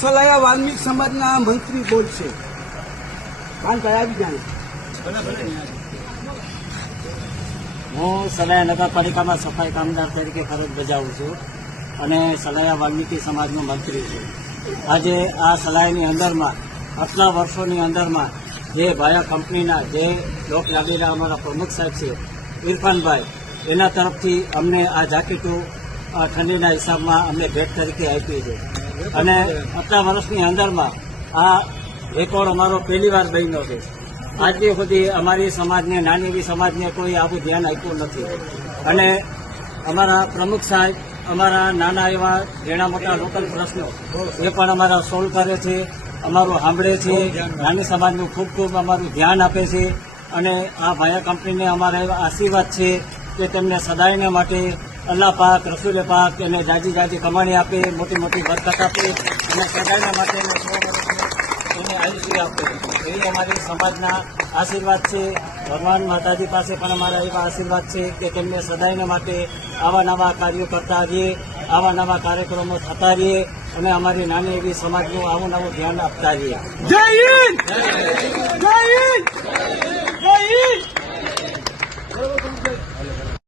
સલાયા વાલ્મીક સમાજના મંત્રી બોલશે. કાનભાઈ આવી જાય. હું સલાયા નગરપાલિકામાં સફાઈ કામદાર તરીકે ફરજ બજાવું છું અને સલાયા વાલ્મીકી સમાજનો મંત્રી છું. આજે આ સલાયાની અંદરમાં આટલા વર્ષોની અંદરમાં જે ભાયા કંપનીના જે લોક લાગેલા અમારા પ્રમુખ સાહેબ છે ઇરફાનભાઈ, એના તરફથી અમને આ જાકીટો ઠંડીના હિસાબમાં અમને ભેટ તરીકે આપી છે અને આટલા વર્ષની અંદરમાં આ રેકોર્ડ અમારો પહેલી વાર બન્યો છે. આજની સુધી અમારી સમાજને, નાની એવી સમાજને કોઈ આવું ધ્યાન આપ્યું નથી અને અમારા પ્રમુખ સાહેબ અમારા નાના એવા ઘણા મોટા લોકલ પ્રશ્નો એ પણ અમારા સોલ્વ કરે છે, અમારું સાંભળે છે, નાની સમાજનું ખૂબ ખૂબ અમારું ધ્યાન આપે છે અને આ ભાયા કંપનીને અમારા એવા આશીર્વાદ છે કે તેમને સદાયને માટે અલ્લાહ પાક, રસૂલે પાક એને જાજી જાજી કમાણી આપે, મોટી મોટી બરકત આપે અને સદાયના માટે એને આયુષ્ય આપે એવી અમારી સમાજના આશીર્વાદ છે. ભગવાન માતાજી પાસે પણ અમારા એવા આશીર્વાદ છે કે તેમને સદાયને માટે આવા નવા કાર્યો કરતા રહીએ, આવા નવા કાર્યક્રમો થતા રહીએ અને અમારી નાની એવી સમાજનું આવું નવું ધ્યાન આપતા રહીએ. જય હિન્દ. જય